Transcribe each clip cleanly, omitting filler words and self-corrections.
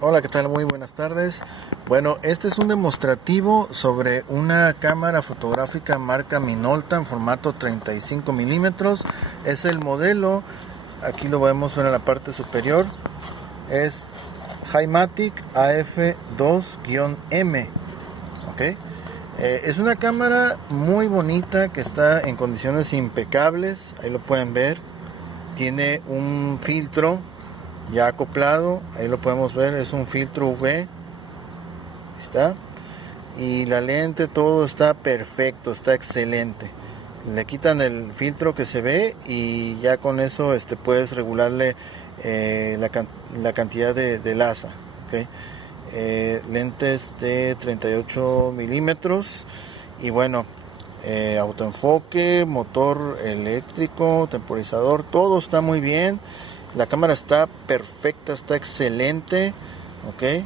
Hola, ¿qué tal? Muy buenas tardes. Bueno, este es un demostrativo sobre una cámara fotográfica marca Minolta en formato 35 milímetros. Es el modelo, aquí lo podemos ver en la parte superior, es Himatic AF2-M. ¿Ok? Es una cámara muy bonita que está en condiciones impecables, ahí lo pueden ver. Tiene un filtro ya acoplado, ahí lo podemos ver, es un filtro UV, está, y la lente, todo está perfecto, está excelente. Le quitan el filtro que se ve y ya con eso puedes regularle la cantidad de LASA. ¿Okay? Lentes de 38 milímetros y bueno, autoenfoque, motor eléctrico, temporizador, todo está muy bien. La cámara está perfecta, está excelente, ok.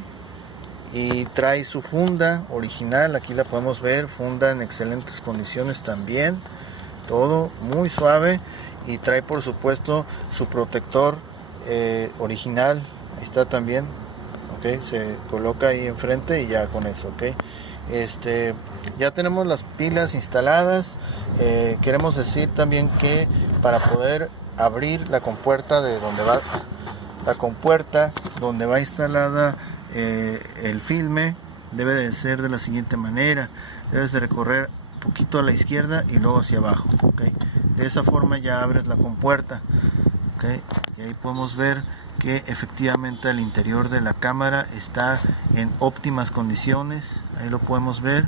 Y trae su funda original, aquí la podemos ver, funda en excelentes condiciones también, todo muy suave. Y trae por supuesto su protector original, ahí está también, ok. Se coloca ahí enfrente y ya con eso, ok. Ya tenemos las pilas instaladas. Queremos decir también que para poder abrir la compuerta de donde va instalada el filme, debe de ser de la siguiente manera. Debes de recorrer un poquito a la izquierda y luego hacia abajo, ¿okay? De esa forma ya abres la compuerta, ¿okay? Y ahí podemos ver que efectivamente el interior de la cámara está en óptimas condiciones. Ahí lo podemos ver,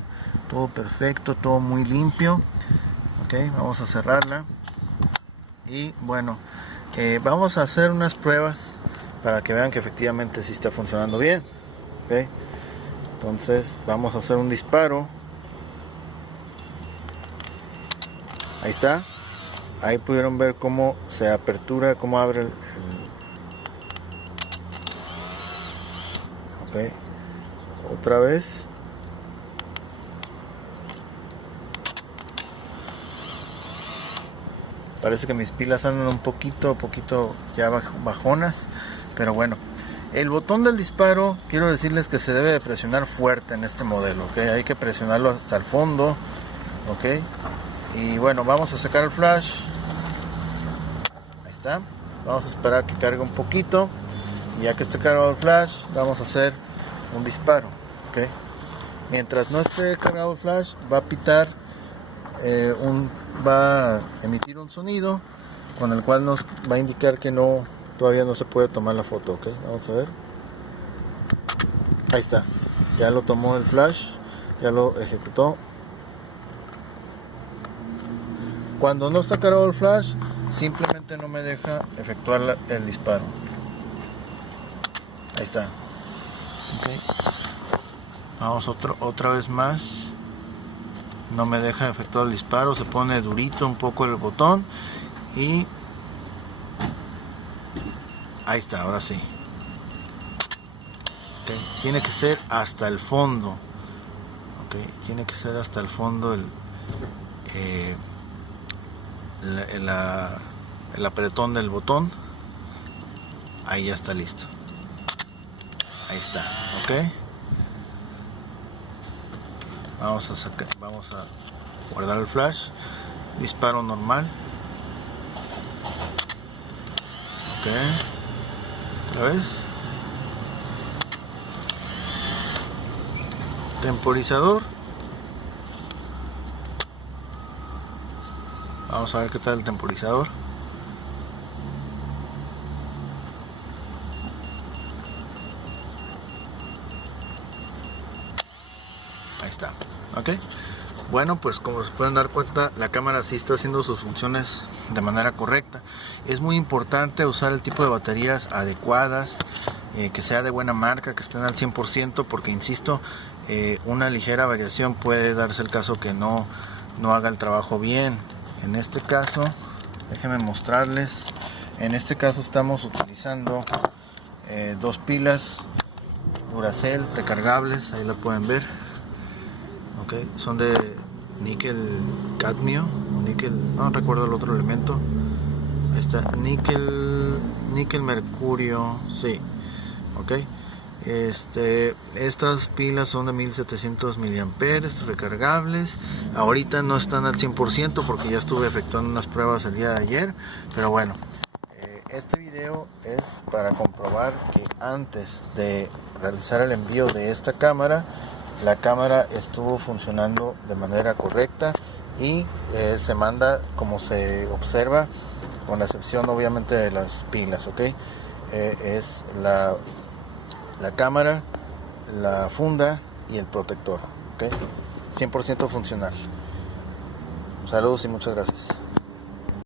todo perfecto, todo muy limpio. Ok, vamos a cerrarla y bueno, vamos a hacer unas pruebas para que vean que efectivamente sí está funcionando bien. Ok, entonces vamos a hacer un disparo. Ahí está, ahí pudieron ver cómo se apertura, cómo abre ok, otra vez. Parece que mis pilas andan un poquito ya bajonas, pero bueno. El botón del disparo, quiero decirles que se debe de presionar fuerte en este modelo, ¿ok? Hay que presionarlo hasta el fondo, ¿ok? Y bueno, vamos a sacar el flash. Ahí está. Vamos a esperar a que cargue un poquito. Y ya que esté cargado el flash, vamos a hacer un disparo, ¿ok? Mientras no esté cargado el flash, va a pitar va a emitir un sonido con el cual nos va a indicar que todavía no se puede tomar la foto, ¿ok? Vamos a ver. Ahí está, ya lo tomó el flash, ya lo ejecutó. Cuando no está cargado el flash, simplemente no me deja efectuar el disparo. Ahí está, okay. Vamos otra vez más. No me deja efectuar el disparo, se pone durito un poco el botón y ahí está, ahora sí. Okay. Tiene que ser hasta el fondo, okay. Tiene que ser hasta el fondo el apretón del botón. Ahí ya está listo. Ahí está, ok. Vamos a guardar el flash. Disparo normal. Ok. Otra vez. Temporizador. Vamos a ver qué tal el temporizador. Ahí está, ok. Bueno, pues como se pueden dar cuenta, la cámara sí está haciendo sus funciones de manera correcta. Es muy importante usar el tipo de baterías adecuadas, que sea de buena marca, que estén al 100%, porque insisto, una ligera variación puede darse el caso que no haga el trabajo bien. En este caso, déjenme mostrarles, en este caso estamos utilizando dos pilas Duracell precargables, ahí lo pueden ver. Okay. Son de níquel cadmio, no recuerdo el otro elemento. Ahí está, níquel mercurio, sí, ok. Estas pilas son de 1700 miliamperes recargables. Ahorita no están al 100% porque ya estuve efectuando unas pruebas el día de ayer, pero bueno, este video es para comprobar que antes de realizar el envío de esta cámara, la cámara estuvo funcionando de manera correcta y se manda como se observa, con la excepción obviamente de las pilas, ¿ok? Es la cámara, la funda y el protector, ¿ok? 100% funcional. Saludos y muchas gracias.